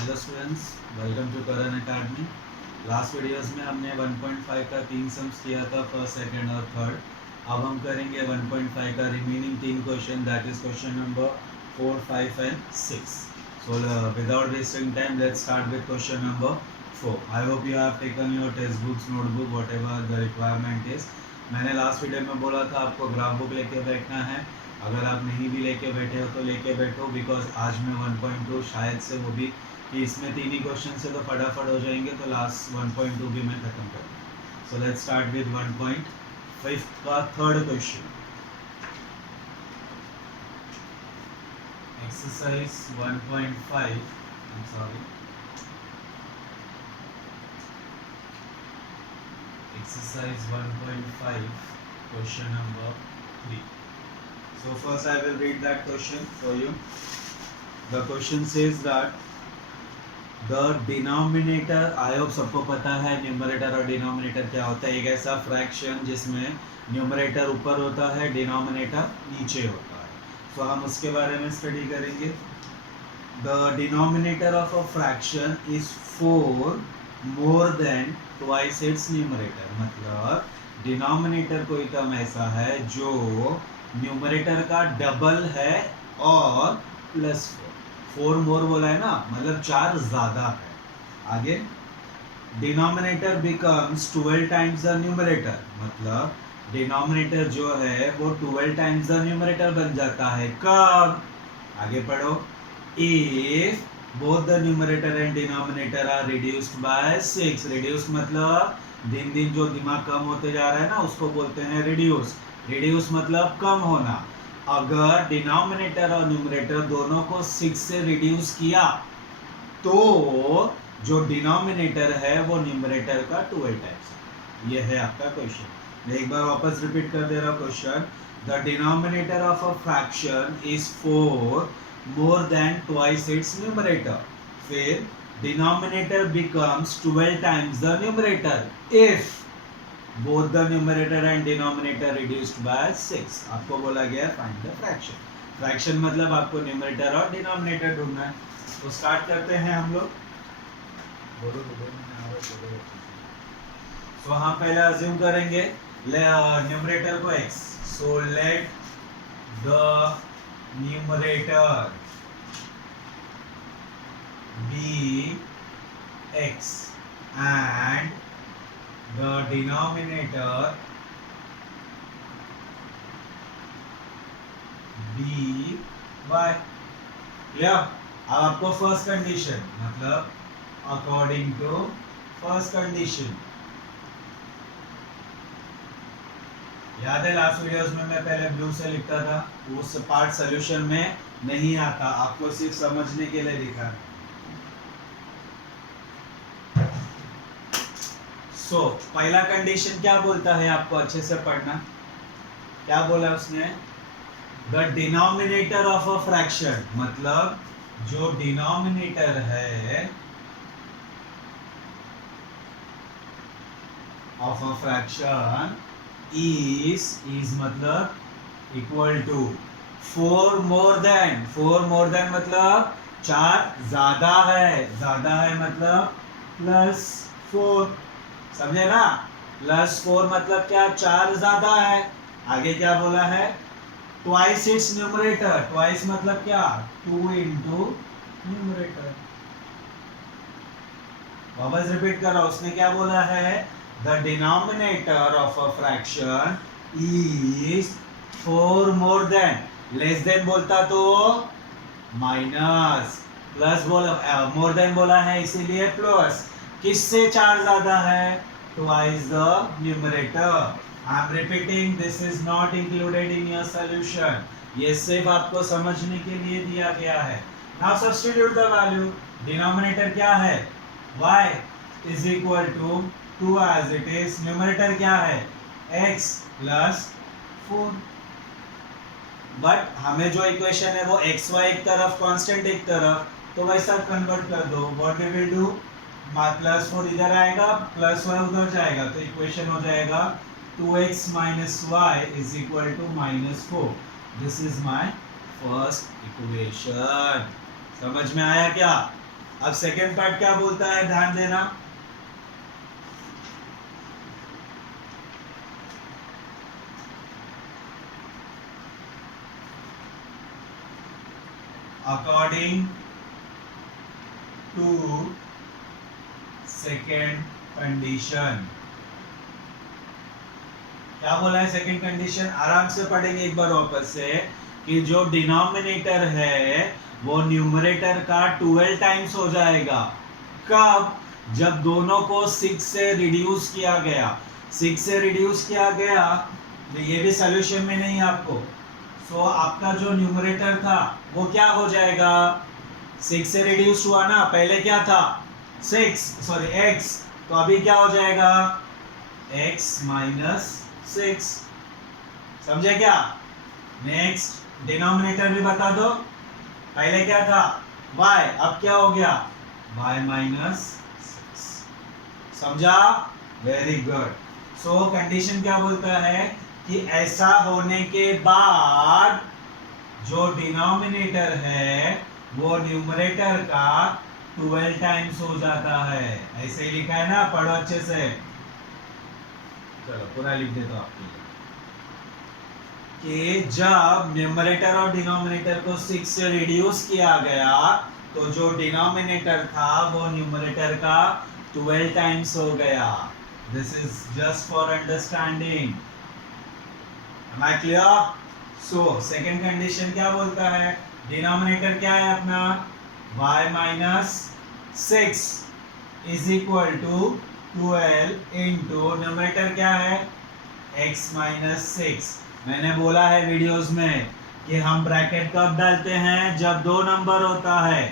Hello students, welcome to Karan academy. Last videos में हमने 1.5 का 3 सम्स किया था, फर्स्ट, सेकंड और थर्ड। अब हम करेंगे 1.5 का remaining 3 question, that is question number 4, 5 and 6। So without wasting time let's start with question number 4। I hope you have taken your text books, notebook, what ever the requirement is. मैंने last video में बोला था आपको graph book लेके बैठना है। अगर आप नहीं भी लेके बैठे हो तो लेके बैठो, बिकॉज आज मैं 1.2 शायद से वो भी कि इसमें 3 ही क्वेश्चन से तो फटाफट हो जाएंगे, तो लास्ट 1.2 भी मैं खत्म कर दूँगा। सो लेट्स स्टार्ट विद 1.5 का third question. Exercise 1.5, I'm sorry, exercise 1.5, question number 3. So first I will read that question for you. The question says that the denominator, I hope सबको पता है न्यूमरेटर और डिनोमिनेटर क्या होता है। एक ऐसा फ्रैक्शन जिसमें न्यूमरेटर ऊपर होता है, डिनोमिनेटर नीचे होता है। तो हम उसके बारे में स्टडी करेंगे। The denominator of a fraction is 4 more than twice its numerator। मतलब डिनोमिनेटर कोई टर्म ऐसा है जो न्यूमरेटर का डबल है और प्लस 4 मोर बोला है ना, मतलब 4 ज्यादा है। आगे denominator becomes 12 times the numerator, मतलब डिनोमिनेटर जो है वो 12 टाइम्स द न्यूमरेटर बन जाता है। कब? आगे पढ़ो। If both the numerator and denominator are reduced by 6। Reduce मतलब दिन दिन जो दिमाग कम होते जा रहा है ना, उसको बोलते हैं रिड्यूस। रिड्यूस मतलब कम होना। अगर डिनोमिनेटर और न्यूमरेटर दोनों को 6 से रिड्यूस किया तो जो डिनोमिनेटर है वो न्यूमरेटर का 12 टाइम्स। ये है आपका क्वेश्चन। मैं एक बार वापस रिपीट कर दे रहा हूँ question. The denominator of a fraction is 4 more than twice its numerator। फिर denominator becomes 12 times the numerator if both the numerator and denominator reduced by 6। आपको बोला गया find the fraction। फ्रैक्शन मतलब आपको न्यूमरेटर और डिनोमिनेटर ढूंढना है। तो स्टार्ट करते हैं हम लोग। तो हम पहले अज्यूम करेंगे न्यूमरेटर को x। So let the numerator be x and the denominator be y। Clear? अब आपको फर्स्ट कंडीशन मतलब अकॉर्डिंग टू फर्स्ट कंडीशन, याद है लास्ट वीडियोस में मैं पहले ब्लू से लिखता था, उस पार्ट सॉल्यूशन में नहीं आता, आपको सिर्फ समझने के लिए लिखा है। सो पहला कंडीशन क्या बोलता है, आपको अच्छे से पढ़ना। क्या बोला उसने? The denominator of a fraction, मतलब जो डिनोमिनेटर है ऑफ अ फ्रैक्शन is मतलब equal to 4 more than. 4 more than मतलब 4 ज्यादा है मतलब प्लस 4। समझे ना? प्लस 4 मतलब क्या? 4 ज्यादा है। आगे क्या बोला है? Twice its numerator. ट्वाइस मतलब क्या? 2 इंटू न्यूमरेटर। वापस रिपीट कर रहा हूं, उसने क्या बोला है? The denominator of a fraction is 4 more than। less than बोलता तो माइनस, प्लस बोला मोर देन बोला है इसीलिए प्लस। किससे 4 ज्यादा है? twice the numerator। I am repeating, this is not included in your solution। ये सिर्फ आपको समझने के लिए दिया गया है। Now substitute the value। Denominator क्या है? y is equal to 2 as it is। Numerator क्या है? x plus 4। बट हमें जो इक्वेशन है वो एक्स वाई एक तरफ, कांस्टेंट एक तरफ, तो वैसा कन्वर्ट कर दो। What we will do, plus 4 इधर आएगा, प्लस y उधर जाएगा, तो इक्वेशन हो जाएगा 2x minus y is equal to -4। This is my first equation. समझ में आया क्या? अब सेकेंड पार्ट क्या बोलता है, ध्यान देना। अकॉर्डिंग टू सेकेंड कंडीशन, क्या बोला है सेकेंड कंडीशन, आराम से पढ़ेंगे एक बार वापस से, कि जो डिनोमिनेटर है वो न्यूमरेटर का 12 टाइम्स हो जाएगा। कब? जब दोनों को 6 से रिड्यूस किया गया। 6 से रिड्यूस किया गया, तो ये भी सॉल्यूशन में नहीं है आपको। सो आपका जो न्यूमरेटर था वो क्या हो जाएगा, 6 से रिड्यूस हुआ ना, पहले क्या था 6 तो अभी क्या हो जाएगा x माइनस 6, समझे क्या। नेक्स्ट डिनोमिनेटर भी बता दो, पहले क्या था y, अब क्या हो गया y माइनस 6, समझा, वेरी गुड। सो कंडीशन क्या बोलता है कि ऐसा होने के बाद जो डिनोमिनेटर है वो न्यूमरेटर का 12 टाइम्स हो जाता है। ऐसे ही लिखा है ना, पढ़ो अच्छे से। चलो पूरा लिख देता हूं आपके लिए, कि जब न्यूमरेटर और डिनोमिनेटर को 6 से रिड्यूस किया गया तो जो डिनोमिनेटर था वो न्यूमरेटर का 12 टाइम्स हो गया। This is just for understanding, am I clear. So second condition क्या बोलता है, डिनोमिनेटर क्या है अपना y minus 6 is equal to 12 into numerator क्या है x माइनस 6। मैंने बोला है वीडियोस में कि हम ब्रैकेट कब डालते हैं, जब दो नंबर होता है।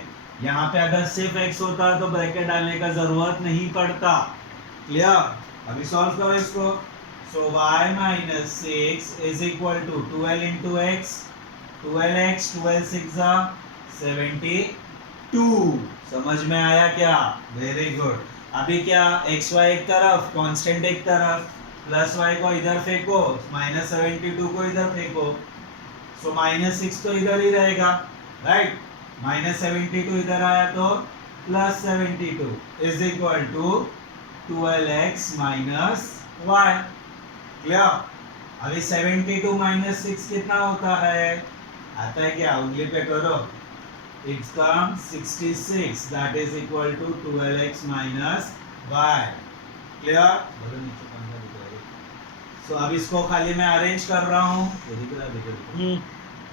यहाँ पे अगर सिर्फ x होता है तो ब्रैकेट डालने का जरूरत नहीं पड़ता। क्लियर, अभी सॉल्व करो इसको। So y minus 6 is equal to 12 into x, 12x 12 6 72। समझ में आया क्या, वेरी गुड। अभी क्या x y एक तरफ, कांस्टेंट एक तरफ, प्लस y को इधर फेंको, माइनस 72 को इधर फेंको। सो माइनस 6 तो इधर ही रहेगा, राइट। माइनस 72 इधर आया तो plus 72 is equal to 12x minus y। Clear. अभी 72 माइनस 6 कितना होता है, आता है क्या, उंगली पे करो। It's come 66, that is equal to 12x minus y. Clear? So अब इसको खाली मैं अरेंज कर रहा हूँ।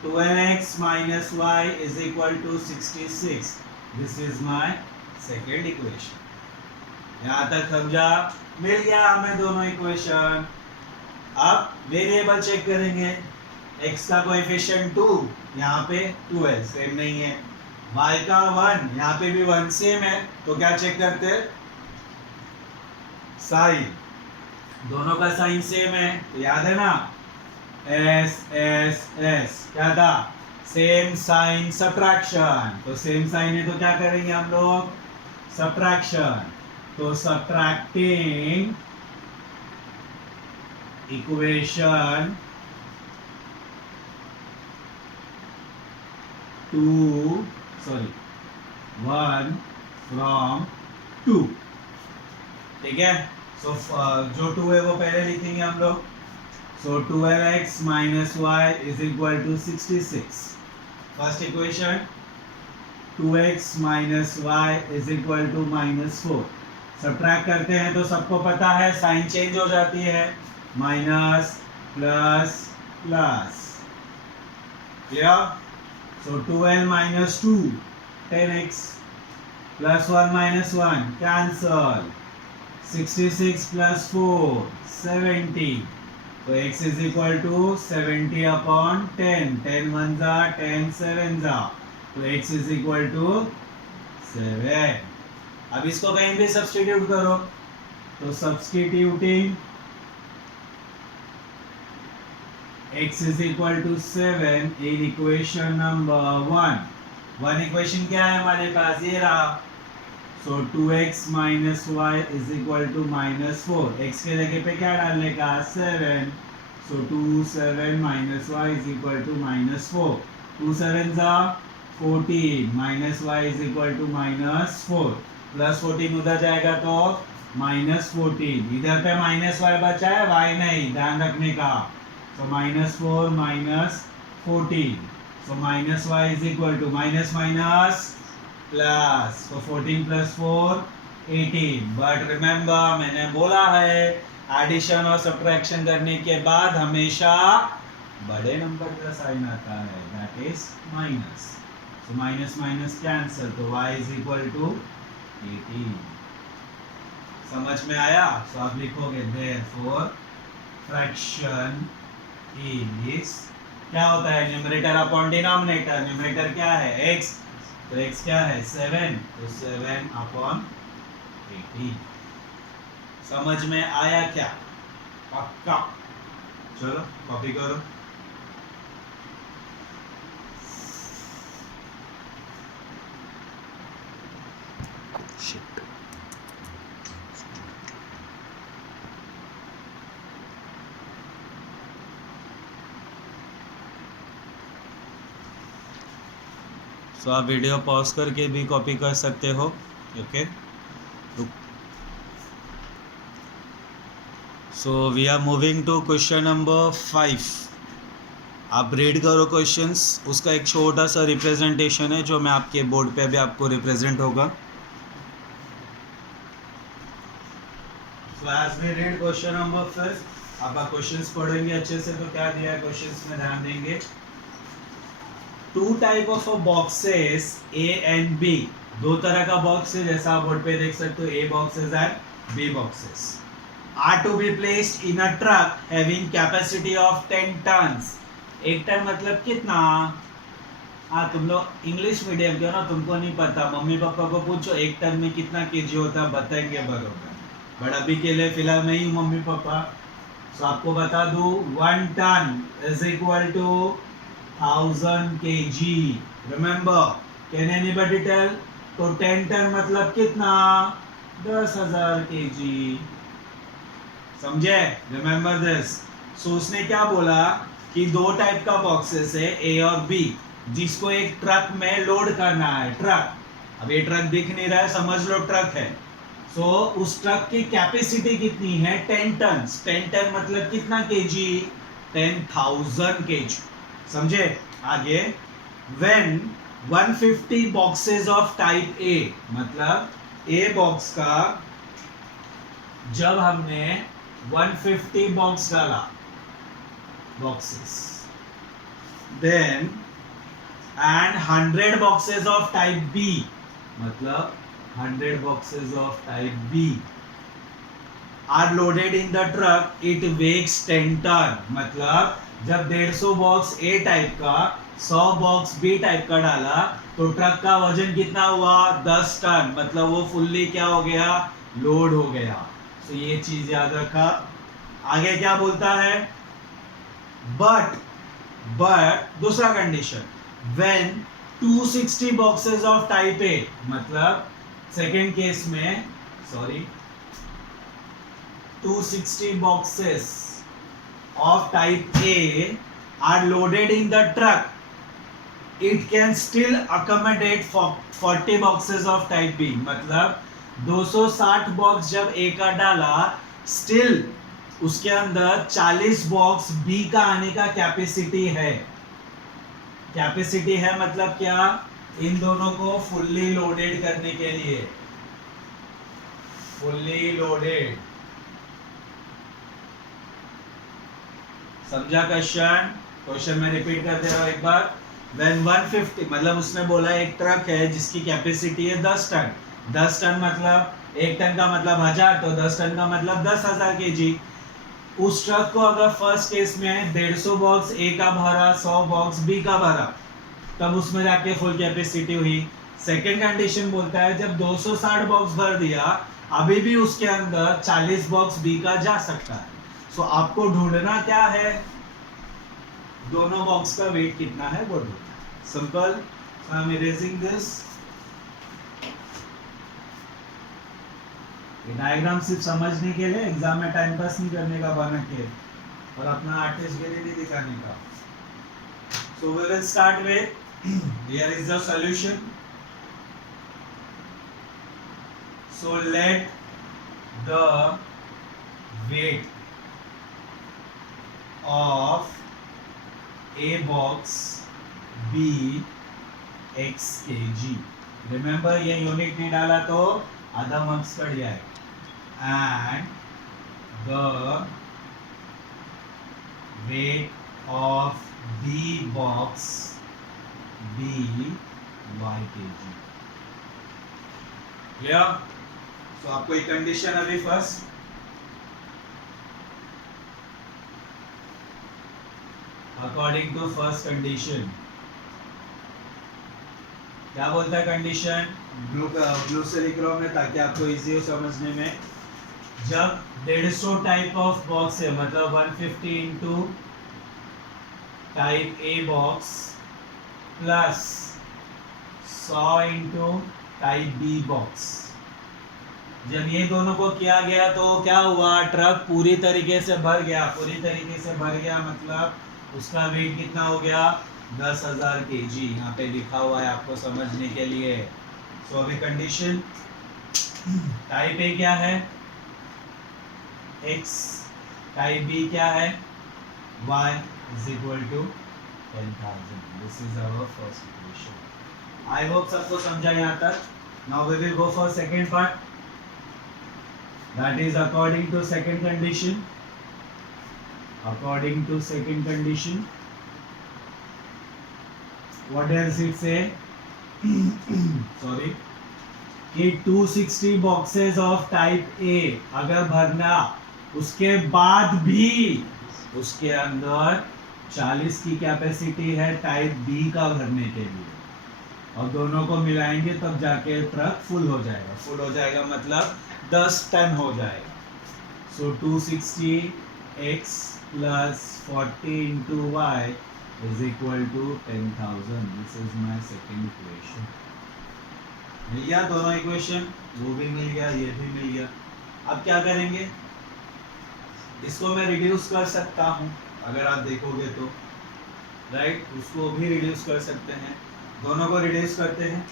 12x minus y is equal to 66. This is my second equation. यहाँ तक समझा, मिल गया हमें दोनों इक्वेशन। अब वेरिएबल चेक करेंगे। x का कोएफिशिएंट 2, यहाँ पे 12 सेम नहीं है। y का 1, यहाँ पे भी 1 सेम है। तो क्या चेक करते हैं, साइन, दोनों का साइन सेम है। तो याद है ना, s s s क्या था, सेम साइन सब्ट्रैक्शन। तो सेम साइन है तो क्या करेंगे हम लोग, सब्ट्रैक्शन। तो सब्ट्रैक्टिंग इक्वेशन 1 फ्रॉम 2, ठीक है। सो जो 2 है वो पहले लिखेंगे हम लोग। So 12x minus y is equal to 66, first equation. 2x minus y is equal to -4। Subtract करते हैं तो सबको पता है साइन चेंज हो जाती है, minus plus plus. Clear. So 12 minus 2 10x, plus 1 minus 1 cancel, 66 plus 4 70। तो x is equal to 70 upon 10, 10 1 जा 10 7 जा, तो x इज इक्वल टू 7। अब इसको कहीं भी सब्स्टिट्यूट करो, तो substituting x is equal to 7 in equation number 1. One equation क्या है हमारे पास, ये रहा। So 2x minus y is equal to -4। x के जगह पे क्या डालने का, 7। So 2 7 minus y is equal to -4। 2 7 जा 14 minus y is equal to -4 plus 14 उधर जाएगा तो -14 इधर पे माइनस वाई बचा है वाई नहीं ध्यान रखने का तो -4 -14 so minus y is equal to minus minus plus so 14 plus 4 18 but remember मैंने बोला है एडिशन और सब्ट्रैक्शन करने के बाद हमेशा बड़े नंबर का साइन आता है that is minus so minus minus cancel तो y is equal to 18 समझ में आया so आप लिखोगे therefore fraction is क्या होता है न्यूमरेटर अपॉन डिनोमिनेटर न्यूमरेटर क्या है x तो x क्या है 7 तो 7 अपॉन 18 समझ में आया क्या पक्का चलो कॉपी करो तो आप वीडियो पॉज करके भी कॉपी कर सकते हो okay so we are moving to question number 5 आप रीड करो क्वेश्चंस उसका एक छोटा सा रिप्रेजेंटेशन है जो मैं आपके बोर्ड पे भी आपको रिप्रेजेंट होगा so as we read question number 5 आप क्वेश्चंस पढ़ेंगे अच्छे से तो क्या दिया है क्वेश्चंस में ध्यान देंगे two type of boxes A and B दो तरह का बॉक्स है जैसा आप बोर्ड पे देख सकते हो A boxes and B boxes are to be placed in a truck having capacity of 10 tons एक टन मतलब कितना हाँ तुम लोग इंग्लिश मीडियम के हो ना तुमको नहीं पता मम्मी पापा को पूछो एक टन में कितना केजी होता है बताएंगे बरोबर बट अभी के लिए फिलहाल मैं ही मम्मी पापा तो आपको बता दूं 1 ton is equal to 1000 kg remember can anybody tell तो 10 टन मतलब कितना 10,000 kg समझे रिमेम्बर दिस सो उसने क्या बोला कि दो टाइप का बॉक्सेस है ए और बी जिसको एक ट्रक में लोड करना है ट्रक अब ये ट्रक दिख नहीं रहा है समझ लो ट्रक है सो उस ट्रक की कैपेसिटी कितनी है 10 टन 10 टन मतलब कितना केजी 10,000 kg समझे आगे when 150 boxes of type A मतलब A बॉक्स का जब हमने 150 बॉक्स डाला boxes then and 100 boxes of type B मतलब 100 boxes of type B are loaded in the truck it weighs 10 ton मतलब जब 150 बॉक्स ए टाइप का 100 बॉक्स बी टाइप का डाला तो ट्रक का वजन कितना हुआ 10 टन मतलब वो फुल्ली क्या हो गया लोड हो गया तो ये चीज याद रखा आगे क्या बोलता है बट दूसरा condition when 260 boxes of type A मतलब सेकेंड केस में 260 boxes of type A are loaded in the truck, it can still accommodate for 40 boxes of type B. मतलब 260 बॉक्स जब A का डाला स्टिल उसके अंदर 40 बॉक्स B का आने का कैपेसिटी है कैपेसिटी है मतलब क्या इन दोनों को फुल्ली लोडेड करने के लिए फुल्ली लोडेड समझा क्वेश्चन में रिपीट कर दे रहा हूं एक बार when 150 मतलब उसने बोला एक ट्रक है जिसकी कैपेसिटी है 10 टन 10 टन मतलब एक टन का मतलब 1000 तो 10 टन का मतलब 10,000 kg उस ट्रक को अगर फर्स्ट केस में 150 बॉक्स ए का भरा 100 बॉक्स बी का भरा तब उसमें जाके फुल कैपेसिटी हुई सेकेंड कंडीशन बोलता है जब 260 बॉक्स भर दिया अभी भी उसके अंदर 40 बॉक्स बी का जा सकता है सो आपको ढूंढना क्या है दोनों बॉक्स का वेट कितना है वो ढूंढना simple I am erasing this ये डायग्राम सिर्फ समझने के लिए एग्जाम में टाइम पास नहीं करने का बना के और अपना आर्टिस्ट गिरी नहीं दिखाने का so we will start with Here is the solution. So let the weight of a box be x kg. Remember ये यूनिट नहीं डाला तो आधा मार्क्स कट जाए. And the weight of the box be y kg. Clear? So आपको एक condition अभी first according to first condition क्या बोलता है कंडीशन. ब्लू से लिख रहा हूं मैं ताकि आपको इजी हो समझने में. जब 150 टाइप ऑफ बॉक्स है मतलब 150 into type A box plus 100 into type B box, जब ये दोनों को किया गया तो क्या हुआ, ट्रक पूरी तरीके से भर गया. पूरी तरीके से भर गया मतलब उसका वेट कितना हो गया 10,000 kg. यहाँ पे लिखा हुआ है आपको समझने के लिए. सो अभी कंडीशन टाइप ए क्या है x, टाइप बी क्या है y is equal to 10,000. This is our first equation. I hope सबको समझा यहाँ तक. Now we will go for second part. That is according to second condition. According to second condition, what else it say? Sorry. कि 260 boxes of type A अगर भरना उसके बाद भी उसके अंदर 40 की कैपेसिटी है टाइप बी का भरने के लिए, और दोनों को मिलाएंगे तब जाके ट्रक फुल हो जाएगा. फुल हो जाएगा मतलब 10 टन हो जाएगा. सो 260x plus 40 into y is equal to 10,000. This is my second equation. मिल गया दोनों इक्वेशन, वो भी मिल गया ये भी मिल गया. अब क्या करेंगे, इसको मैं रिड्यूस कर सकता हूँ अगर आप देखोगे तो, राइट. उसको भी रिड्यूस कर सकते हैं. दोनों को रिड्यूस करते हैं.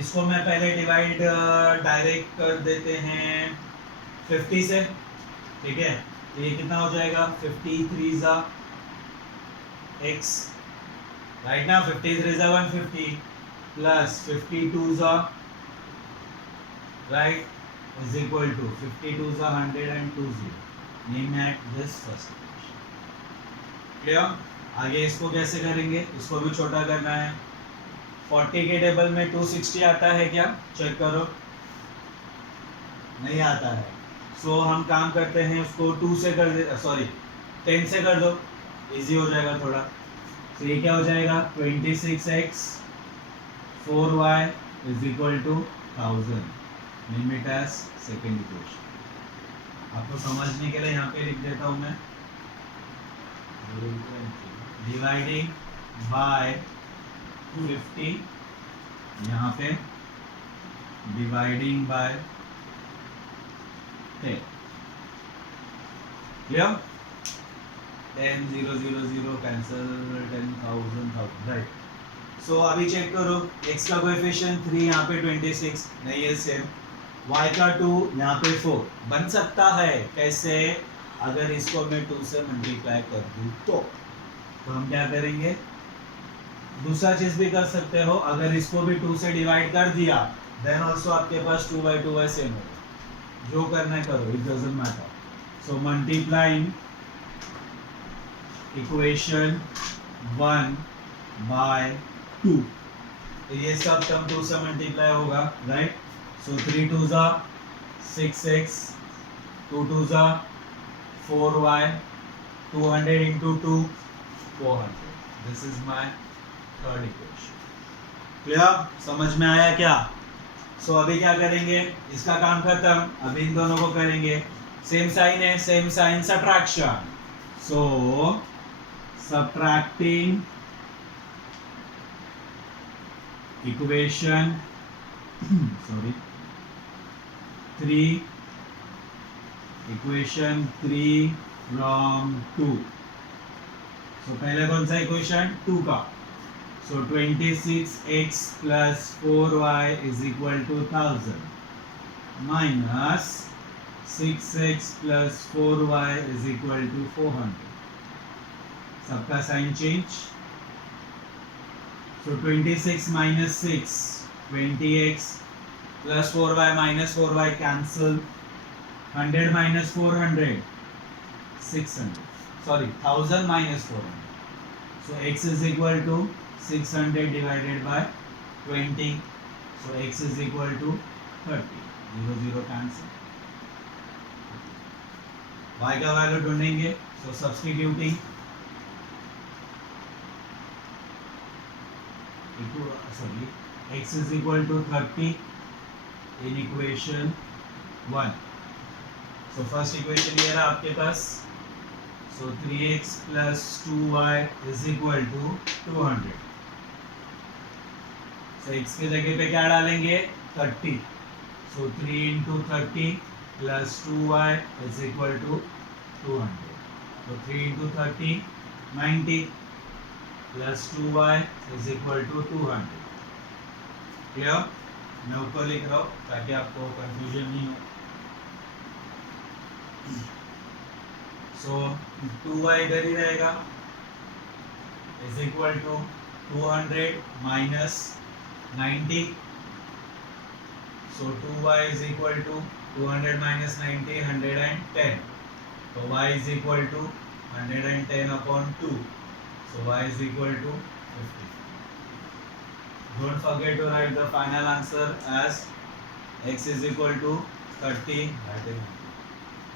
इसको मैं पहले डिवाइड डायरेक्ट कर देते हैं 50 से. ठीक है, तो ये कितना हो जाएगा 53 ज़ा x, राइट ना. 53 ज़ा 150 प्लस 52 ज़ा राइट is equal to 52 ज़ा 120. Name at this first equation. Clear. आगे इसको कैसे करेंगे, इसको भी छोटा करना है. 40 के टेबल में 260 आता है क्या, चेक करो. नहीं आता है. सो हम काम करते हैं उसको 2 से कर दे, सॉरी 10 से कर दो, इजी हो जाएगा थोड़ा. तो ये क्या हो जाएगा 26x 4y is equal to 1000. Limit as second equation. आपको समझने के लिए यहाँ पे लिख देता हूँ मैं. डिवाइडिंग बाय 50, यहाँ पे dividing by 10. Clear. 10 0 0 0 cancel, 10,000 right. So अभी चेक करो, x का कोएफिशिएंट 3, यहाँ पे 26 नहीं है सेम. y का 2, यहाँ पे 4 बन सकता है. कैसे, अगर इसको मैं 2 से मल्टीप्लाई कर दूँ तो हम क्या करेंगे, दूसरा चीज भी कर सकते हो. अगर इसको भी 2 से डिवाइड कर दिया देन ऑल्सो आपके पास 2/2 सेम होगा. जो करना है करो, it doesn't matter. So multiplying equation 1 by 2, तो ये सब टर्म 2 से मल्टीप्लाई होगा, राइट. सो 3 2 ज़ा 6x, 2 2 ज़ा 4y, 200 into 2 400. This is my third equation. Clear, समझ में आया क्या. सो अभी क्या करेंगे, इसका काम खत्म. अभी इन दोनों को करेंगे. सेम साइन है, same sign, subtraction. So subtracting equation 3 equation 3 from 2. सो पहले कौन सा इक्वेशन 2 का, सो 26x plus 4y is equal to 1000 minus 6x plus 4y is equal to 400. सबका sign change, so 26 minus 6 20x plus 4y minus 4y cancel, 100 minus 400 600, sorry 1000 minus 400, so x is equal to 600 divided by 20, so x is equal to 30, 0 0 cancel, y का value ढूंढेंगे, so substituting x is equal to 30 in equation 1. So first equation ये रहा आपके पास, so 3x plus 2y is equal to 200. So x की जगह पे क्या डालेंगे 30, so 3 into 30 plus 2y is equal to 200. So 3 into 30 90 plus 2y is equal to 200. Clear? मैं ऊपर लिख रहा हूँ ताकि आपको कंफ्यूजन नहीं हो. सो 2y इधर ही रहेगा, is equal to 200 minus 90, so 2y is equal to 200 minus 90 110, तो y is equal to 110 upon 2, so y is equal to 50. Don't forget to write the final answer as x is equal to 30.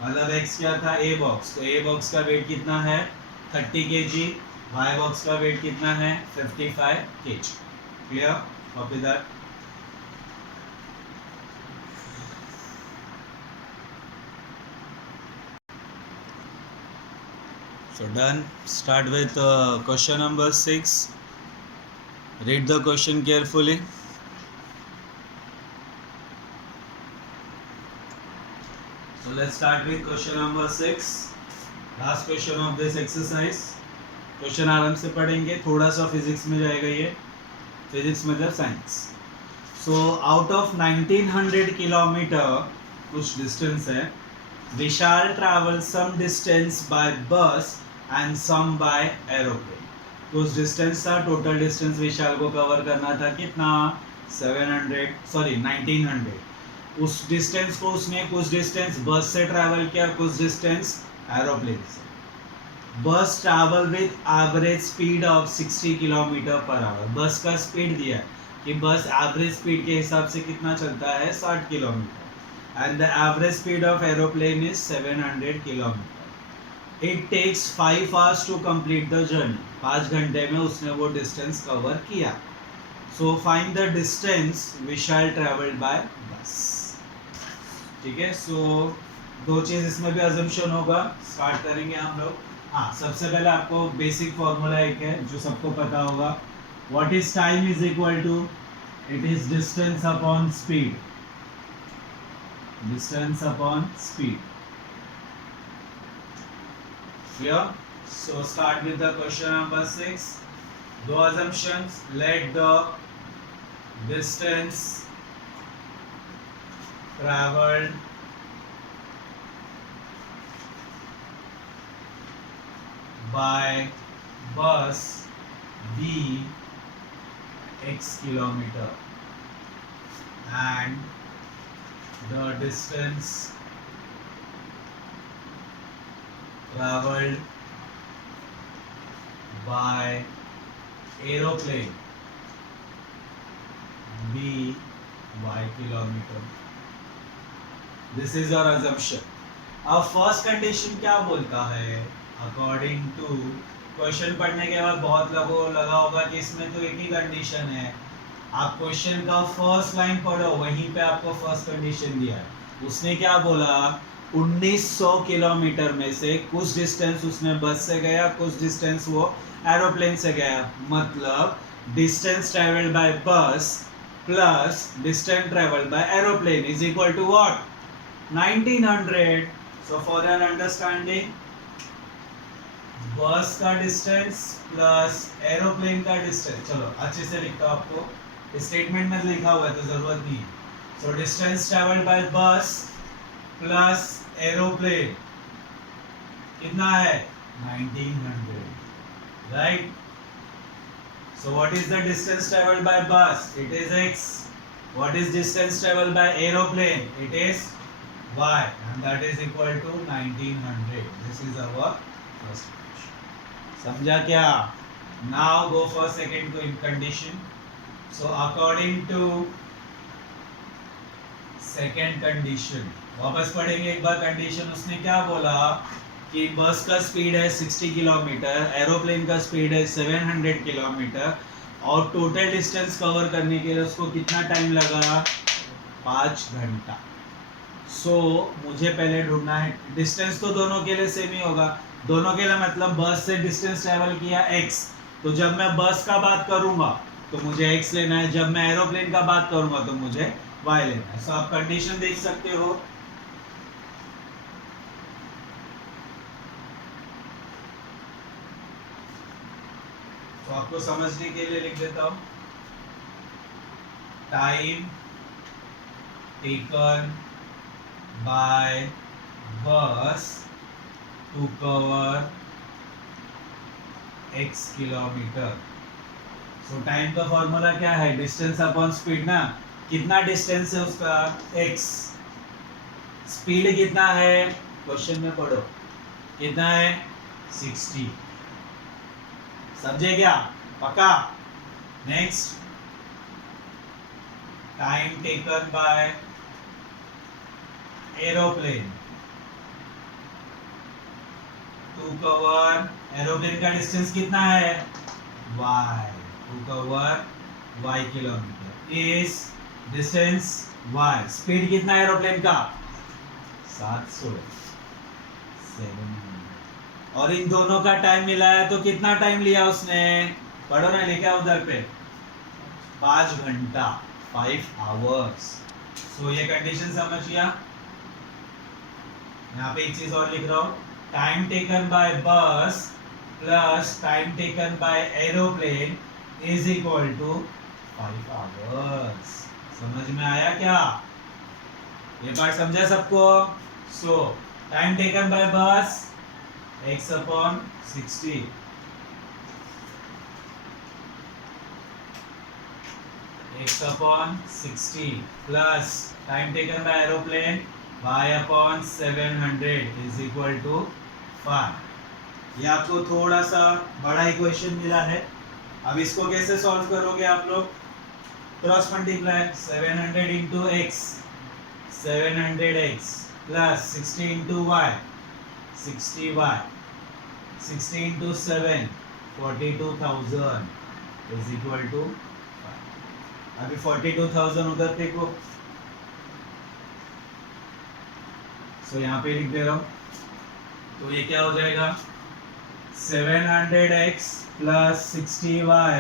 मतलब x क्या था a box, तो a box का wait कितना है 30 kg, y box का wait कितना है 55 kg. Clear? Copy that. So done. Start with question number 6. Read the question carefully. So let's start with question number 6. Last question of this exercise. Question आराम से पढ़ेंगे, थोड़ा सा फिजिक्स में जाएगा ये. फिजिक्स मतलब science. So out of 1900 kilometre कुछ डिस्टेंस है. Vishal travelled some distance by bus and some by aeroplane. कुछ डिस्टेंस था, टोटल डिस्टेंस विशाल को कवर करना था कितना 1900. उस डिस्टेंस को उसने कुछ डिस्टेंस बस से ट्रैवल किया, कुछ डिस्टेंस एरोप्लेन से. बस travel with average speed of 60 kilometre per hour. बस का स्पीड दिया है कि बस एवरेज स्पीड के हिसाब से कितना चलता है 60 kilometre. And the average speed of aeroplane is 700 kilometer. It takes 5 hours to complete the journey. 5 घंटे में उसने वो distance cover किया. So find the distance Vishal traveled by bus. ठीक है, so दो चीज इसमें भी assumption होगा. Start करेंगे हम लोग. हाँ, सबसे पहले आपको basic formula एक है जो सबको पता होगा. What is time is equal to? It is distance upon speed. Distance upon speed. Clear? So start with the question number 6. दो assumptions. Let the distance traveled by bus be x kilometer and the distance traveled by aeroplane be y kilometer. This is your assumption. अब first condition क्या बोलता है? According to question पढ़ने के बाद बहुत लोगों को लगा होगा कि इसमें तो एक ही कंडीशन है. आप क्वेश्चन का फर्स्ट लाइन पढ़ो, वहीं पे आपको फर्स्ट कंडीशन दिया है. उसने क्या बोला? 1900 किलोमीटर में से कुछ डिस्टेंस उसने बस से गया, कुछ डिस्टेंस वो एरोप्लेन से गया. मतलब distance travelled by bus plus distance travelled by aeroplane is equal to what? 1900. So for your understanding, bus का डिस्टेंस प्लस एरोप्लेन का डिस्टेंस, चलो अच्छे से लिखता हूं, आपको स्टेटमेंट में लिखा हुआ है तो जरूरत नहीं है। So distance travelled by bus plus aeroplane कितना है 1900, right. So what is the distance traveled by bus? It is x. What is distance traveled by aeroplane? It is y, and that is equal to 1900. This is our first equation. समझा क्या? Now go for second condition. So according to second condition, वापस पढ़ेंगे एक बार condition. उसने क्या बोला कि बस का स्पीड है 60 किलोमीटर, एरोप्लेन का स्पीड है 700 किलोमीटर, और टोटल डिस्टेंस कवर करने के लिए उसको कितना टाइम लगा 5 घंटा। सो मुझे पहले ढूंढना है डिस्टेंस, तो दोनों के लिए सेम ही होगा, दोनों के लिए मतलब बस से डिस्टेंस ट्रेवल किया x, तो जब मैं बस का बात करूंगा तो मुझे x लेना है, जब मैं एरोप्लेन का बात करूंगा तो मुझे y लेना है। सो आप कंडीशन देख सकते हो, तो आपको समझने के लिए लिख देता हूं, time taken by bus to cover x kilometre. So time का फॉर्मूला क्या है, डिस्टेंस अपॉन स्पीड ना, कितना डिस्टेंस है उसका x, स्पीड कितना है क्वेश्चन में पढ़ो, कितना है 60, समझे क्या, पक्का। Next, time taken by aeroplane to cover, aeroplane का डिस्टेंस कितना है y, to cover y kilometre is distance y, speed कितना है एरोप्लेन का 700, और इन दोनों का टाइम मिलाया तो कितना टाइम लिया उसने, पढ़ो ना, लिखा उधर पे 5 घंटा, 5 आवर्स। सो ये कंडीशन समझ गया। यहाँ पे एक चीज और लिख रहा हूँ, time taken by bus plus time taken by aeroplane is equal to 5 hours. समझ में आया क्या, ये पार्ट समझा सबको। So time taken by bus x upon 60 x upon 60 plus time taken by aeroplane y upon 700 is equal to 5। ये आपको थोड़ा सा बड़ा इक्वेशन मिला है। अब इसको कैसे सॉल्व करोगे आप लोग, cross multiply, 700 into x 700x plus 60 into y 60y, 60 into 7 42,000 is equal to 5। अभी 42,000 उधर देखो, सो यहाँ पे लिख दे रहा हूँ, तो ये क्या हो जाएगा 700x plus 60y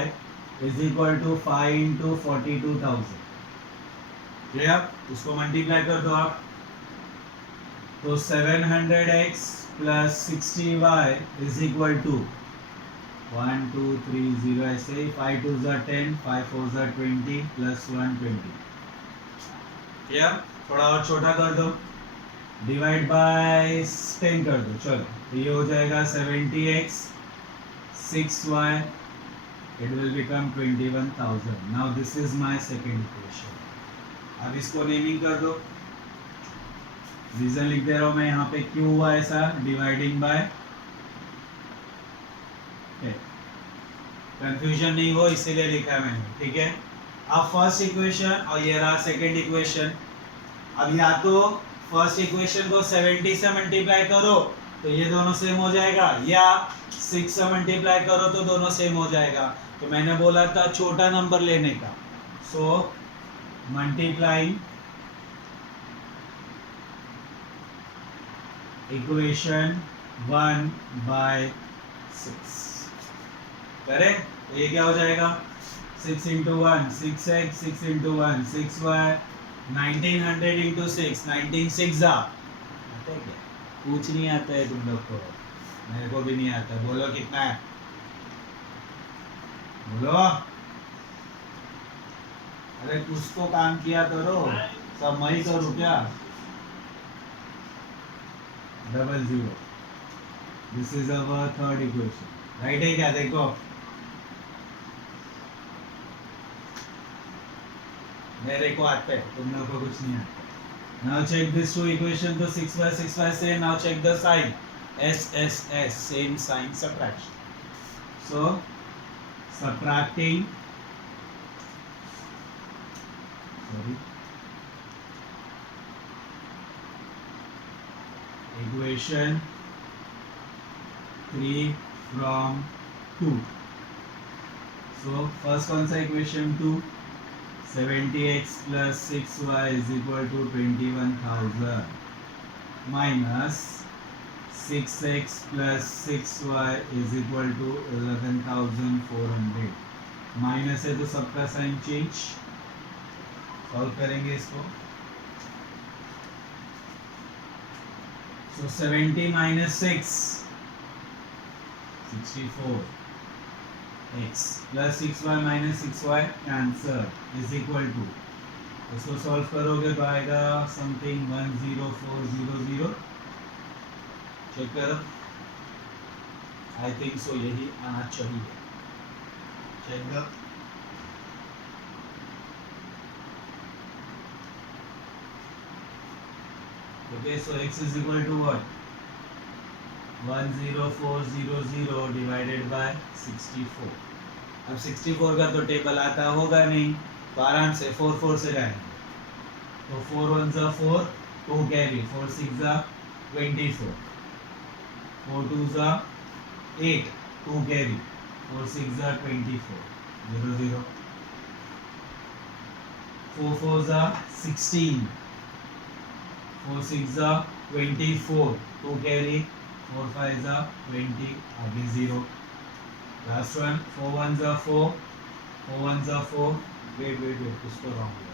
is equal to 5 into 42,000। Clear, उसको मल्टीप्लाई कर दो आप, तो 700x plus 60y is equal to 1 2 3 0 ऐसे, 5 2s are 10 5 4s are 20 plus 120। क्या, थोड़ा और छोटा कर दो, डिवाइड बाय 10 कर दो, चलो तो ये हो जाएगा 70x 6y, it will become 21,000। now this is my second equation। अब इसको नेमिंग कर दो, रीजन लिख दे रहा हूं मैं यहाँ पे, क्यू हुआ ऐसा डिवाइडिंग बाय, कंफ्यूजन नहीं हो इसीलिए लिखा है मैंने, ठीक है। अब फर्स्ट इक्वेशन और ये रहा सेकंड इक्वेशन। अब या तो फर्स्ट इक्वेशन को 70 से मल्टीप्लाई करो तो ये दोनों सेम हो जाएगा, या 6 से मल्टीप्लाई करो तो दोनों सेम हो जाएगा। तो मैंने बोला था छोटा नंबर लेने का, सो मल्टीप्लाइंग इक्वेशन 1 by 6 करें तो ये क्या हो जाएगा 6 into 1 6x 6 into 1 6y 1900 into 6 19 6 कुछ नहीं आता है तुम लोग को, मेरे को भी नहीं आता, बोलो कितना है, बोलो। अरे कुछ तो काम किया करो, सब मैं ही करूँ क्या? 00। This is our third equation, right है क्या? देखो मेरे को आता है, तुम लोगों को कुछ नहीं आता। Now check these two equation to 6 by 6 by same. Now check the sign. S, same sign, subtraction. So subtracting, sorry, equation 3 from 2. So first कौन सा equation 2? 70x plus 6y is equal to 21,000 minus 6x plus 6y is equal to 11,400. Minus है तो सबका sign change, solve करेंगे इसको। So 70 minus 6, 64, x plus 6y minus 6y answer is equal to, इसको solve करोगे तो आएगा समथिंग 10400। चेक करो, आई थिंक सो यही आना चाहिए। Check the, okay, so x is equal to what? 10400 divided by 64। अब 64 का तो टेबल आता होगा नहीं, तो आराम से 4 से जाएंगे। तो 4 1 जा 4, 2 कैरी, 4 6 जा 24, 4 2 जा 8, 2 कैरी, 4 6 जा 24, 0 0, 4 4 जा 16, 4 6 जा 24, 2 कैरी, 4 5 जा 20, आगे 0। लास्ट वन 4 1 जा 4, 4 1 जा 4, वेट कुछ तो रॉन्ग है।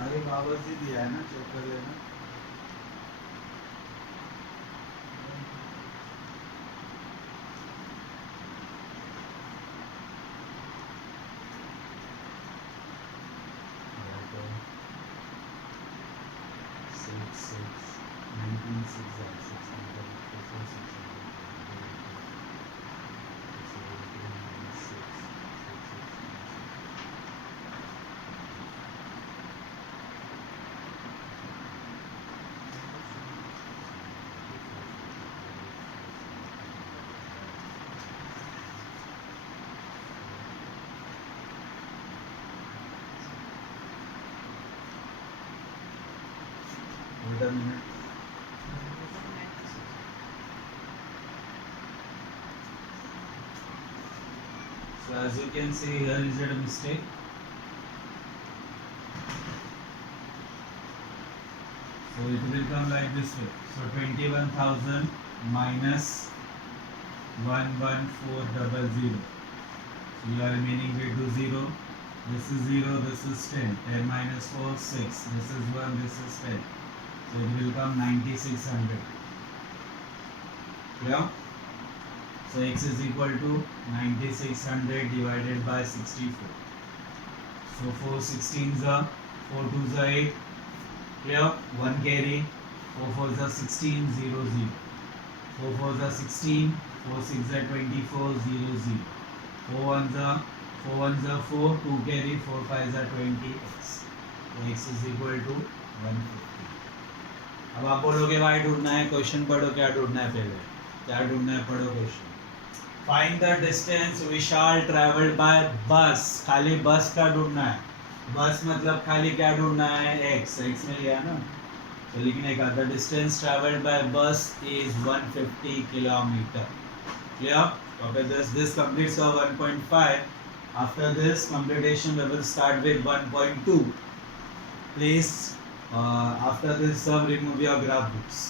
सारे कागज ही दिया है ना, चेक कर लेना। Wait a minute. So as you can see here, is it a mistake? So it will come like this way. So 21,000 minus 11400. So you are remaining way to 0. This is 0, this is 10. 10 minus 4, 6. This is 1, this is 10. So it will come 9600. Clear? So x is equal to 9600 divided by 64. So 4 16s are 4 2s are 8. Clear? 1 carry. 4 4s are 16, 0 0. 4 4s are 16. 4 6s are 24, 0 0. 4 1s are 4. 2 carry. 4 5s are 20 x. So x is equal to 150. अब आप बोलोगे भाई ढूंढना है, question पढ़ो। क्या ढूंढना है? पहले क्या ढूंढना है, पढ़ो question. Find the distance Vishal travelled bye बस। खाली बस का ढूंढना है। बस मतलब खाली क्या ढूंढना है? एक्स। एक्स में लिया ना, तो लिखने का द डिस्टेंस ट्रैवल्ड बाय बस is 150 kilometre. Clear? Okay, this completes our 1.5. After this computation, we will start with 1.2. Please, after this, remove your graph books.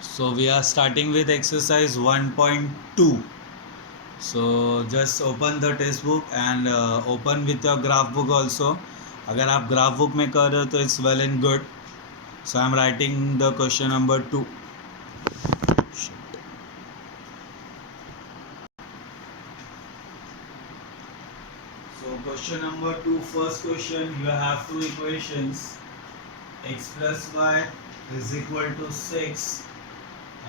So we are starting with exercise 1.2. So just open the textbook and open with your graph book also. अगर आप graph book में कर रहे हो तो it's well and good. So I am writing the question number 2. So question number 2, first question, you have two equations. X plus y is equal to 6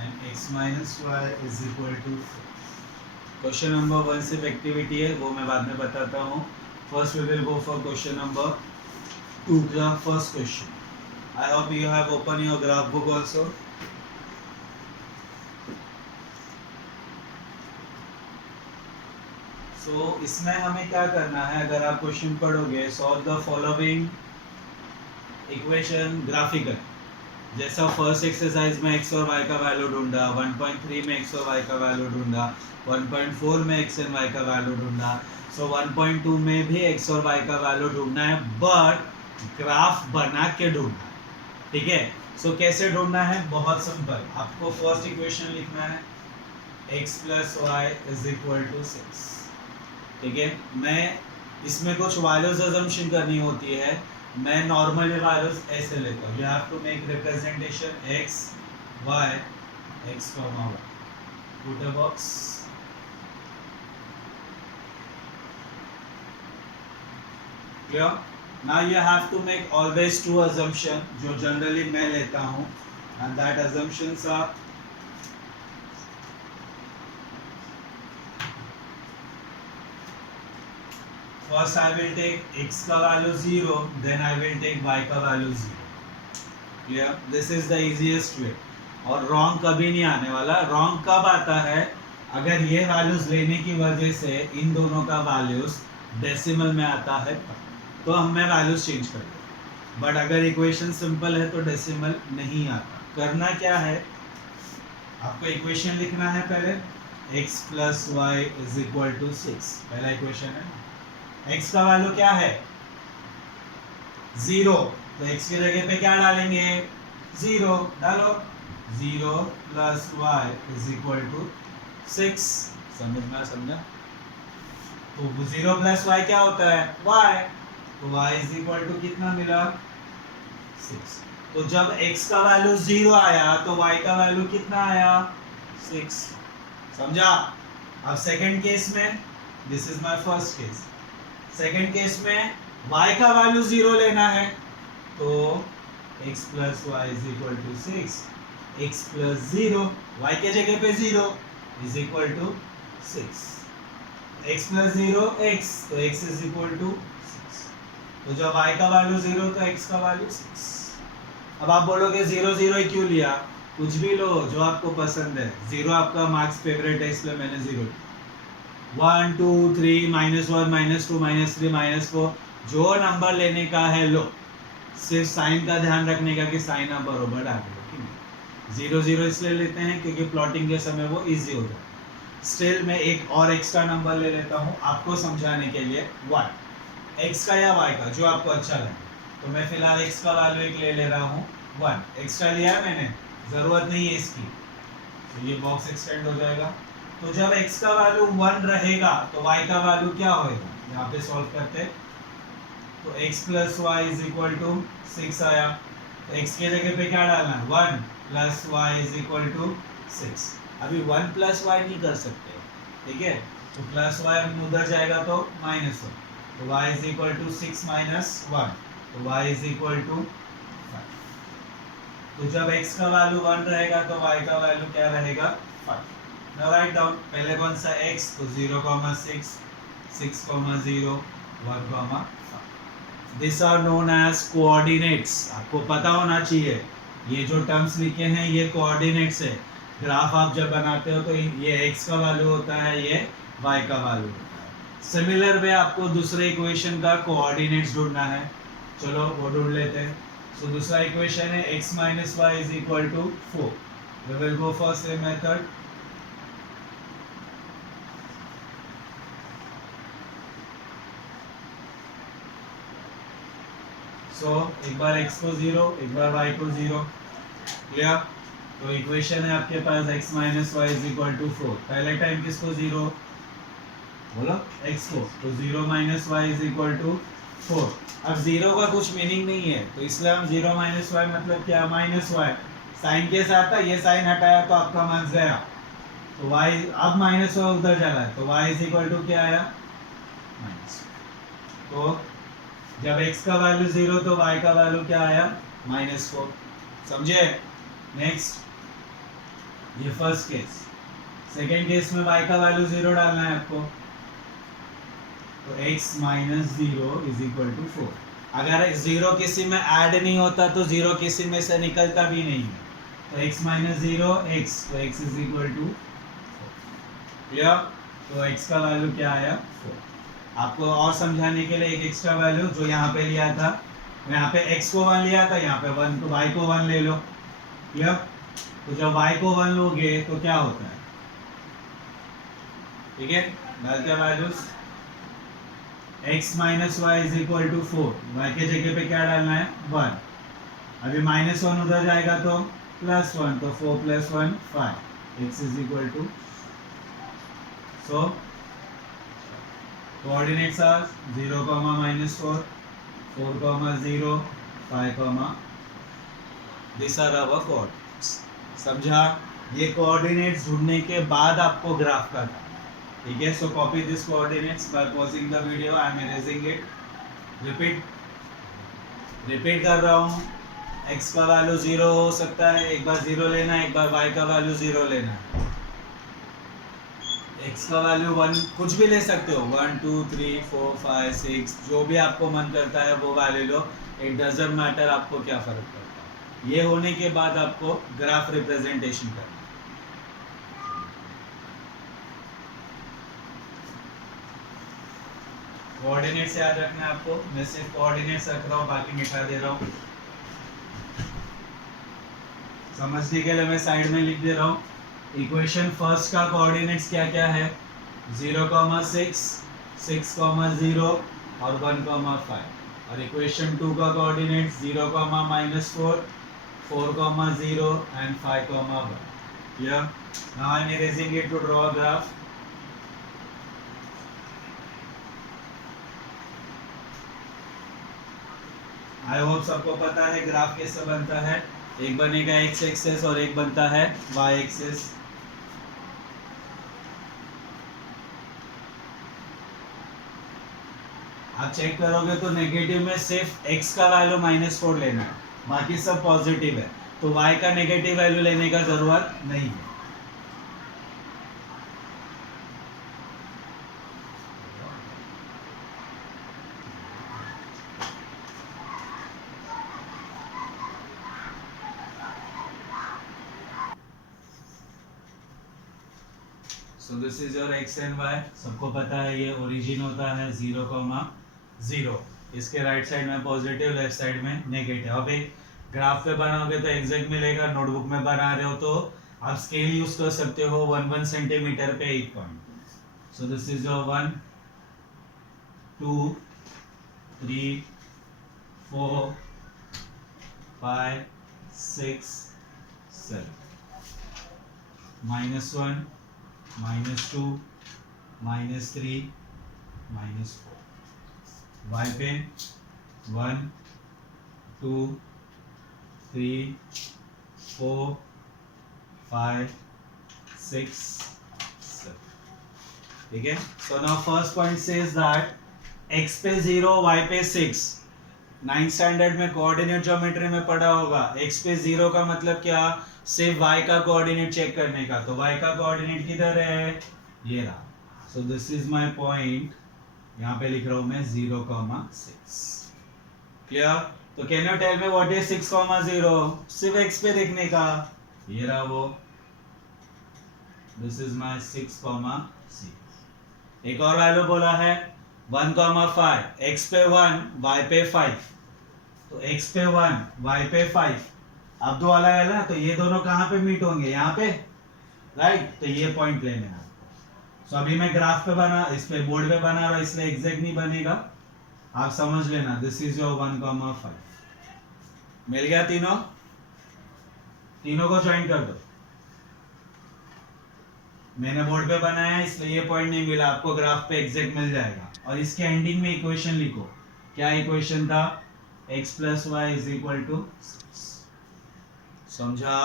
and x minus y is equal to 4. Question number 1 सिर्फ activity है, वो मैं बाद में बताता हूँ. First we will go for question number 2, the first question. I hope you have open your graph book also. So इसमें हमें क्या करना है, अगर आप क्वेश्चन पढ़ोगे, solve the following equation graphical. जैसा फर्स्ट एक्सरसाइज में x और y का वैल्यू ढूंढा, 1.3 में x और y का वैल्यू ढूंढा, 1.4 में x एंड y का वैल्यू ढूंढा. सो 1.2 में भी x और y का वैल्यू ढूंढना है, बट ग्राफ बना के ढूंढना. ठीक है. सो कैसे ढूंढना है, बहुत सिंपल. आपको फर्स्ट इक्वेशन लिखना है x plus y is equal to 6. ठीक है. मैं इसमें कुछ वैल्यूज अजम्पशन करनी होती है. मैं नॉर्मल वैल्यूज ऐसे लेता हूँ. You have to make representation x y x comma y. Put a box. Clear? Now you have to make always two assumption जो generally मैं लेता हूँ, and that assumptions are first I will take x का value 0, then I will take y का value 0. Clear? This is the easiest way. और wrong कभी नहीं आने वाला. wrong कब आता है, अगर ये values लेने की वजह से इन दोनों का values decimal में आता है तो हमें values change कर दें. बट अगर इक्वेशन सिंपल है तो डेसिमल नहीं आता. करना क्या है, आपको इक्वेशन लिखना है पहले. x plus y is equal to 6. पहला इक्वेशन है. x का वैल्यू क्या है, 0. तो x की जगह पे क्या डालेंगे, 0 डालो. 0 plus y is equal to 6. समझा. तो 0 प्लस वाई क्या होता है, y. तो y इज इक्वल टू कितना मिला, 6. तो जब x का वैल्यू 0 आया तो y का वैल्यू कितना आया, 6. समझा. अब सेकंड केस में, this is my first case. Second case में y का वैल्यू 0 लेना है, तो x plus y is equal to 6. x plus 0, y के जगह पे 0 is equal to 6. x plus 0 x, तो x इज इक्वल टू 6. तो जब y का वैल्यू 0 तो x का वैल्यू 6. अब आप बोलोगे 0 0 ही क्यों लिया, कुछ भी लो जो आपको पसंद है. 0 आपका मार्क्स फेवरेट है इसलिए मैंने 0. 1 2 3 -1 -2 -3 -4 जो नंबर लेने का है लो. सिर्फ साइन का ध्यान रखने का कि साइन आप बरोबर डाल दो. 0 0 इसलिए लेते हैं क्योंकि प्लॉटिंग के समय वो इजी हो जाए. स्टिल मैं एक और एक्स्ट्रा नंबर ले लेता हूँ आपको समझाने के लिए. 1 x का या y का जो आपको अच्छा लगे. तो मैं फिलहाल x का वैल्यू एक ले रहा हूँ 1. एक्स्ट्रा लिया है मैंने, ज़रूरत नहीं है इसकी, तो ये बॉक्स एक्सटेंड हो जाएगा. तो जब x का वैल्यू 1 रहेगा तो y का वैल्यू क्या होएगा, यहाँ पे सॉल्व करते. तो x plus y is equal to 6 आया. तो x के जगह पे क्या डालना है, 1 plus y is equal to 6. अभी 1 प्लस वाई नहीं कर सकते, ठीक है. तो प्लस वाई उधर जाएगा तो -1. तो y is equal to 6 minus 1, तो y इज इक्वल टू 5. तो जब x का वैल्यू 1 रहेगा तो y का वैल्यू क्या रहेगा, 5. Now write down. पहले कौन सा x, तो 0,6, 6,0, 1,5. These are known as coordinates. आपको पता होना चाहिए ये जो टर्म्स लिखे हैं ये कोऑर्डिनेट्स है. ग्राफ आप जब बनाते हो तो ये x का वैल्यू होता है, ये y का वैल्यू होता है. सिमिलर वे आपको दूसरे इक्वेशन का कोऑर्डिनेट्स ढूंढना है, चलो वो ढूंढ लेते हैं। सो दूसरा इक्वेशन है x minus y is equal to 4. We will go for same method. सो एक बार x को 0, एक बार y को 0, क्लियर। तो इक्वेशन है आपके पास x minus y is equal to 4. पहले टाइम किसको 0 बोलो, x को, तो 0 minus y is equal to 4. अब 0 का कुछ मीनिंग नहीं है, तो इसलिए हम 0 minus y मतलब क्या, माइनस y साइन के साथ था, ये साइन हटाया तो आपका मान गया, तो y अब माइनस y उधर चला है, तो y is equal to क्या आया, माइनस। तो जब x का वैल्यू 0 तो y का वैल्यू क्या आया, -4, समझे। नेक्स्ट, ये फर्स्ट केस। सेकेंड केस में y का वैल्यू 0 डालना है आपको, तो x minus 0 is equal to 4. अगर 0 किसी में ऐड नहीं होता तो 0 किसी में से निकलता भी नहीं है, तो x minus 0 x, तो x is equal to 4, clear. तो x का वैल्यू क्या आया, 4। आपको और समझाने के लिए एक एक्स्ट्रा वैल्यू जो यहाँ पे लिया था, यहाँ पे x को 1 लिया था, यहाँ पे 1, तो y को 1 ले लो, क्लियर। तो जब y को 1 लोगे तो क्या होता है, ठीक है, डाल क्या values, x minus y is equal to 4, y के जगह पे क्या डालना है, 1, अभी -1 उधर जाएगा तो +1, तो 4 + 1 5, x is equal to, so coordinates are 0, -4, 4, 0, 5, these are our coordinates, समझा। ये कोऑर्डिनेट्स ढूंढने के बाद आपको ग्राफ करना है, ठीक है। So copy this coordinates by pausing the video, I am erasing it. Repeat कर रहा हूँ, x का वैल्यू 0 हो सकता है, एक बार 0 लेना है, एक बार y का वैल्यू 0 लेना है। x का वैल्यू 1 कुछ भी ले सकते हो, 1 2 3 4 5 6, जो भी आपको मन करता है वो value low, it doesn't matter आपको क्या फर्क पड़ता है। ये होने के बाद आपको ग्राफ रिप्रेजेंटेशन करना है। कोऑर्डिनेट्स याद रखना है आपको, मैं सिर्फ कोऑर्डिनेट्स रख रहा हूँ, बाकी मिटा दे रहा हूँ। समझने के लिए मैं साइड में लिख दे रहा हूँ। इक्वेशन फर्स्ट का कोऑर्डिनेट्स क्या क्या है, 0, 6, 6, 0 और 1, 5। और इक्वेशन 2 का coordinates 0, -4, 4, 0 and 5, 1। Yeah. Now I am erasing it to draw a graph. I hope सबको पता है ग्राफ कैसे बनता है, एक बनेगा x एक्सेस और एक बनता है y एक्सेस। आप चेक करोगे तो नेगेटिव में सिर्फ x का वैल्यू -4 लेना है, बाकी सब पॉजिटिव है, तो y का नेगेटिव वैल्यू लेने का जरूरत नहीं है। So this is your x and y, सबको पता है ये ओरिजिन होता है 0, 0, इसके राइट साइड में पॉजिटिव, लेफ्ट साइड में नेगेटिव। अब एक ग्राफ पे बनाओगे तो एग्जैक्ट मिलेगा, नोटबुक में बना रहे हो तो आप स्केल यूज कर सकते हो 1 सेंटीमीटर पे एक point. So this is your 1 2 3 4 5 6 7, -1 -2 -3 -4, y पे 1 2 3 4 5 6 7, ठीक है। So now first point says that x पे 0, y पे 6। 9th स्टैंडर्ड में कोऑर्डिनेट ज्योमेट्री में पढ़ा होगा, x पे 0 का मतलब क्या, सिर्फ y का कोऑर्डिनेट चेक करने का, तो y का कोऑर्डिनेट किधर है, ये रहा। So this is my point, यहाँ पे लिख रहा हूं मैं 0, 6, क्लियर। तो can you tell me what is 6, 0, सिर्फ x पे देखने का, ये रहा वो, दिस इज माय 6, 6। एक और वैल्यू बोला है 1,5, x पे 1 y पे 5, तो x पे 1 y पे 5, अब दो अलग है ना, तो ये दोनों कहाँ पे मीट होंगे, यहाँ पे, राइट, तो ये पॉइंट लेने हैं आपको। सो अभी मैं ग्राफ पे बना, इस पे बोर्ड पे बना रहा हूं, इसलिए एग्जैक्ट नहीं बनेगा, आप समझ लेना। दिस इज योर 1,5, मिल गया तीनों, तीनों को ज्वाइन कर दो। मैंने बोर्ड पे बनाया इसलिए ये पॉइंट नहीं मिला, आपको ग्राफ पे एग्जैक्ट मिल जाएगा। और इसके एंडिंग में इक्वेशन लिखो, क्या इक्वेशन था, x plus y is equal to, समझा।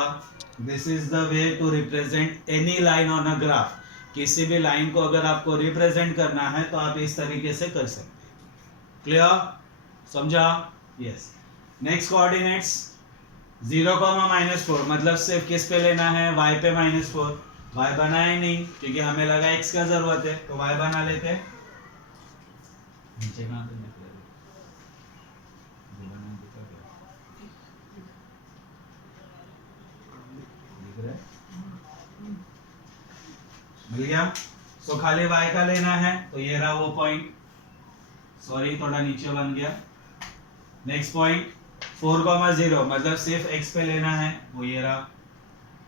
This is the way to represent any line on a graph. किसी भी लाइन को अगर आपको रिप्रेजेंट करना है तो आप इस तरीके से कर सकते हैं। क्लियर, समझा, यस। नेक्स्ट कोऑर्डिनेट्स 0,-4, मतलब सिर्फ किस पे लेना है, y पे -4। y बनाया नहीं क्योंकि हमें लगा x का जरूरत है, तो y बना लेते हैं। नीचे कहां पे निकले, मिल गया। सो खाली y का लेना है, तो ये रहा वो पॉइंट, सॉरी थोड़ा नीचे बन गया। नेक्स्ट पॉइंट 4,0, मतलब सिर्फ x पे लेना है, वो ये रहा,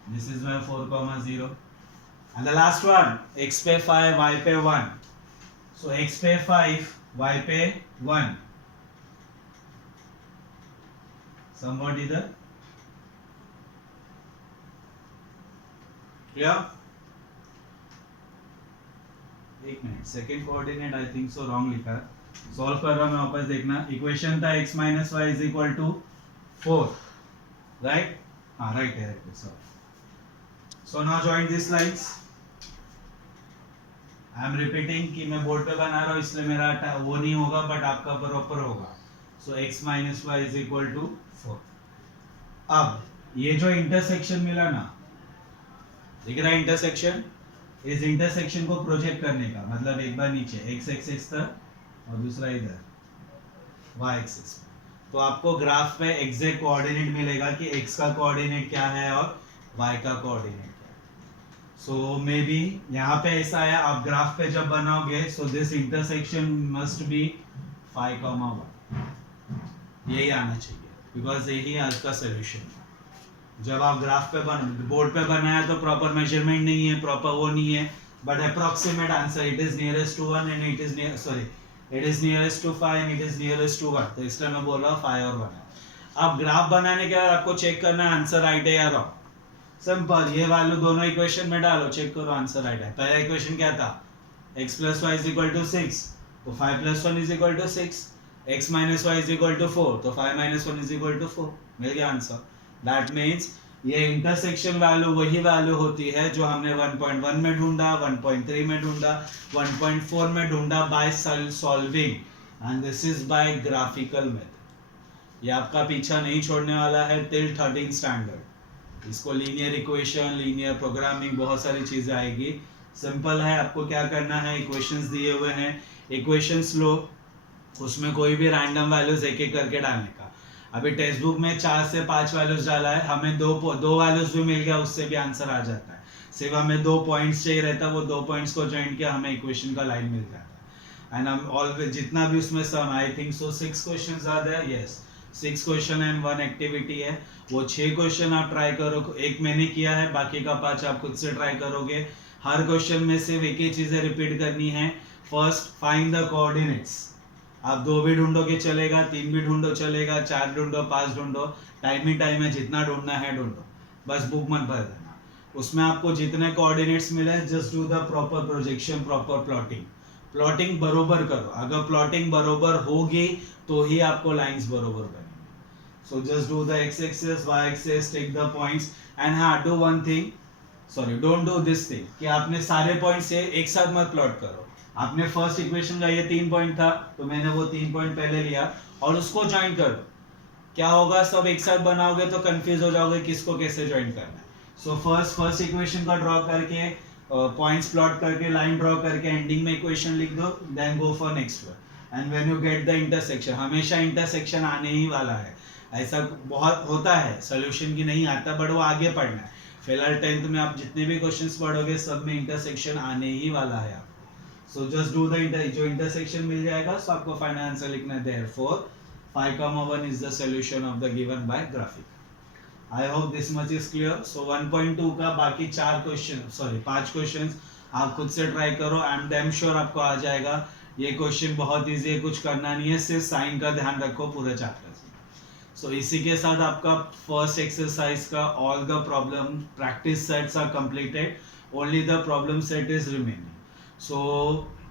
this is my 4,0। And the last one x पे 5 y पे 1, सो x पे 5 y पे 1, somewhat इधर, क्लियर। एक minute, second coordinate I think so wrong लिखा है, सॉल्व कर रहा हूं मैं, वापस देखना। इक्वेशन था x minus y is equal to 4, right, हाँ राइट है, so now join this lines. I am repeating कि मैं बोर्ड पे बना रहा हूं इसलिए मेरा वो नहीं होगा, बट आपका प्रॉपर होगा। So x minus y is equal to 4। अब ये जो इंटरसेक्शन मिला ना, दिख रहा है इंटरसेक्शन, इस इंटरसेक्शन को प्रोजेक्ट करने का मतलब एक बार नीचे x एक्सिस तक और दूसरा इधर y एक्सिस। तो आपको ग्राफ पे एग्जैक्ट कोऑर्डिनेट मिलेगा कि x का कोऑर्डिनेट क्या है और y का कोऑर्डिनेट क्या है। सो मे बी यहाँ पे ऐसा है, आप ग्राफ पे जब बनाओगे, so this intersection must be 5,1, यही आना चाहिए, बिकॉज यही आज का सोल्यूशन है। जब आप ग्राफ पे बोर्ड पे बनाया तो प्रॉपर मेजरमेंट नहीं है, प्रॉपर वो नहीं है, but approximate answer it is nearest to 1 and it is nearest to 5 and it is nearest to 1, तो इसलिए मैं बोल रहा हूँ 5 और 1 है। अब ग्राफ बनाने के बाद आपको चेक करना है आंसर राइट है या रॉन्ग, सिंपल, ये वैल्यू दोनों इक्वेशन में डालो, चेक करो आंसर राइट है। पहला इक्वेशन क्या था, x plus y is equal to 6, तो 5 plus 1 is equal to 6, x minus y is equal to 4, तो 5 माइनस 1 इज इक्वल टू 4, मिल गया आंसर। दैट मीन्स ये इंटरसेक्शन वैल्यू वही वैल्यू होती है जो हमने 1.1 में ढूंढा, 1.3 में ढूंढा, 1.4 में ढूंढा by solving, and this is by graphical method. ये आपका पीछा नहीं छोड़ने वाला है टिल 13 स्टैंडर्ड। इसको लीनियर इक्वेशन, लीनियर प्रोग्रामिंग, बहुत सारी चीजें आएगी। सिंपल है, आपको क्या करना है, इक्वेशंस दिए हुए हैं, इक्वेशंस लो, उसमें कोई भी रैंडम वैल्यूज एक एक करके डालने का। अभी टेक्स्ट बुक में 4 से 5 वैल्यूज डाला है, हमें दो वैल्यूज भी मिल गया, उससे भी आंसर आ जाता है। सिर्फ हमें 2 पॉइंट्स चाहिए रहता है, वो 2 पॉइंट्स को ज्वाइन किया, हमें इक्वेशन का लाइन मिल जाता है। एंड हम ऑलवेज जितना भी उसमें sum, I think so 6 questions are there, yes 6 question and 1 activity है, वो 6 क्वेश्चन आप ट्राई करो। एक मैंने किया है, बाकी का 5 आप खुद से ट्राई करोगे। हर क्वेश्चन में सिर्फ एक ही चीजें रिपीट करनी है। First, find the coordinates. आप 2 भी ढूंढोगे चलेगा, 3 भी ढूंढो चलेगा, 4 ढूंढो, 5 ढूंढो, टाइम ही टाइम है, जितना ढूंढना है ढूंढो, बस बुक मत भर देना। उसमें आपको जितने कोऑर्डिनेट्स मिले, just do the proper projection, proper plotting. Plotting बरोबर करो, अगर प्लॉटिंग बरोबर होगी तो ही आपको लाइंस बरोबर बनेंगी। So just do the x axis, y axis, take the points and हाँ, do one thing, sorry don't do this thing कि आपने सारे पॉइंट्स एक साथ मत प्लॉट करो। आपने फर्स्ट इक्वेशन का ये 3 पॉइंट था, तो मैंने वो 3 पॉइंट पहले लिया और उसको ज्वाइन कर दो। क्या होगा, सब एक साथ बनाओगे तो कंफ्यूज हो जाओगे किसको कैसे ज्वाइन करना है। सो फर्स्ट इक्वेशन का ड्रॉ करके, पॉइंट्स प्लॉट करके, लाइन ड्रॉ करके, एंडिंग में इक्वेशन लिख दो, then go for next one. And when you get the intersection, हमेशा इंटरसेक्शन आने ही वाला है। ऐसा बहुत होता है सोल्यूशन की नहीं आता, बट वो आगे पढ़ना है। फिलहाल 10th में आप जितने भी क्वेश्चंस पढ़ोगे, सब में इंटरसेक्शन आने ही वाला है आपको। सो जस्ट डू द जो इंटरसेक्शन मिल जाएगा, सो आपको फाइनल आंसर लिखना है therefore 5,1 is the solution of the given by graphic. I hope this much is clear. So 1.2 का बाकी 5 क्वेश्चंस आप खुद से ट्राई करो. आई एम डैम श्योर आपको आ जाएगा. ये क्वेश्चन बहुत इजी है, कुछ करना नहीं है, सिर्फ साइन का ध्यान रखो पूरे चैप्टर से. सो इसी के साथ आपका फर्स्ट एक्सरसाइज का all the problem practice sets are completed. Only the problem set is remaining. So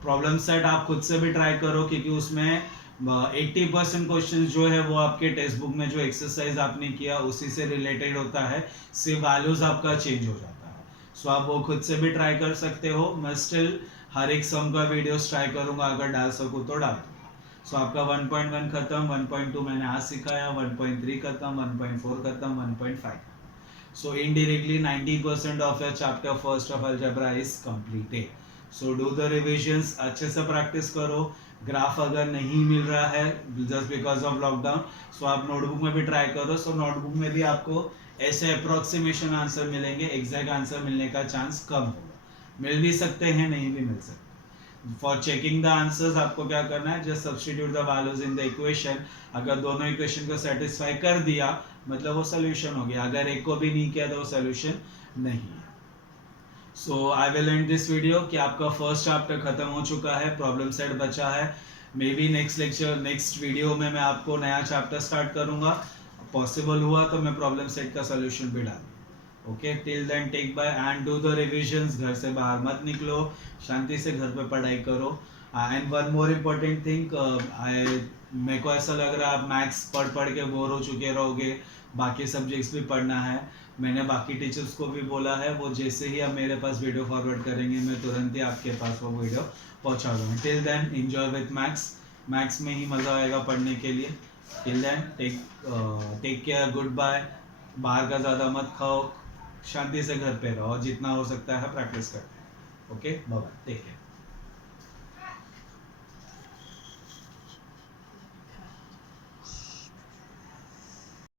problem set आप खुद से भी ट्राई करो, क्योंकि उसमें 80% क्वेश्चन जो है वो आपके टेक्स्ट बुक में जो एक्सरसाइज आपने किया उसी से रिलेटेड होता है, सिर्फ वैल्यूज आपका चेंज हो जाता है. सो आप वो खुद से भी ट्राई कर सकते हो. मैं स्टिल हर एक सम का वीडियोस ट्राई करूंगा, अगर डाल सकूँ तो डाल दूंगा. सो आपका 1.1 खत्म, 1.2 मैंने आज सिखाया, 1.3 खत्म, 1.4 खत्म, 1.5. So indirectly 90% of your chapter first of algebra is completed. So do the revisions, अच्छे से प्रैक्टिस करो. ग्राफ अगर नहीं मिल रहा है जस्ट बिकॉज ऑफ लॉकडाउन, सो आप नोटबुक में भी ट्राई करो. सो नोटबुक में भी आपको ऐसे अप्रोक्सीमेशन आंसर मिलेंगे, एग्जैक्ट आंसर मिलने का चांस कम होगा. मिल भी सकते हैं, नहीं भी मिल सकते. फॉर चेकिंग द आंसर्स आपको क्या करना है, just substitute the values in the equation. अगर दोनों इक्वेशन को सेटिस्फाई कर दिया मतलब वो सोल्यूशन हो गया. अगर एक को भी नहीं किया तो वो सोल्यूशन नहीं है. So I will end this video कि आपका फर्स्ट चैप्टर खत्म हो चुका है, प्रॉब्लम सेट बचा है. मे बी नेक्स्ट वीडियो में मैं आपको नया चैप्टर स्टार्ट करूंगा. पॉसिबल हुआ तो मैं प्रॉब्लम सेट का सोल्यूशन भी डालूंगा. Okay, till then take bye and do the revisions. घर से बाहर मत निकलो, शांति से घर पे पढ़ाई करो. And one more important thing, मेरे को ऐसा लग रहा है आप मैथ्स पढ़ के बोर हो चुके रहोगे, बाकी सब्जेक्ट्स भी पढ़ना है. मैंने बाकी टीचर्स को भी बोला है, वो जैसे ही आप मेरे पास वीडियो फॉरवर्ड करेंगे मैं तुरंत ही आपके पास वो वीडियो पहुंचा दूंगा. Till then enjoy with maths में ही मज़ा आएगा पढ़ने के लिए. Till then take care, goodbye. बाहर का ज़्यादा मत खाओ, शांति से घर पे रहो, जितना हो सकता है प्रैक्टिस करते हैं. Okay, bye bye, take care.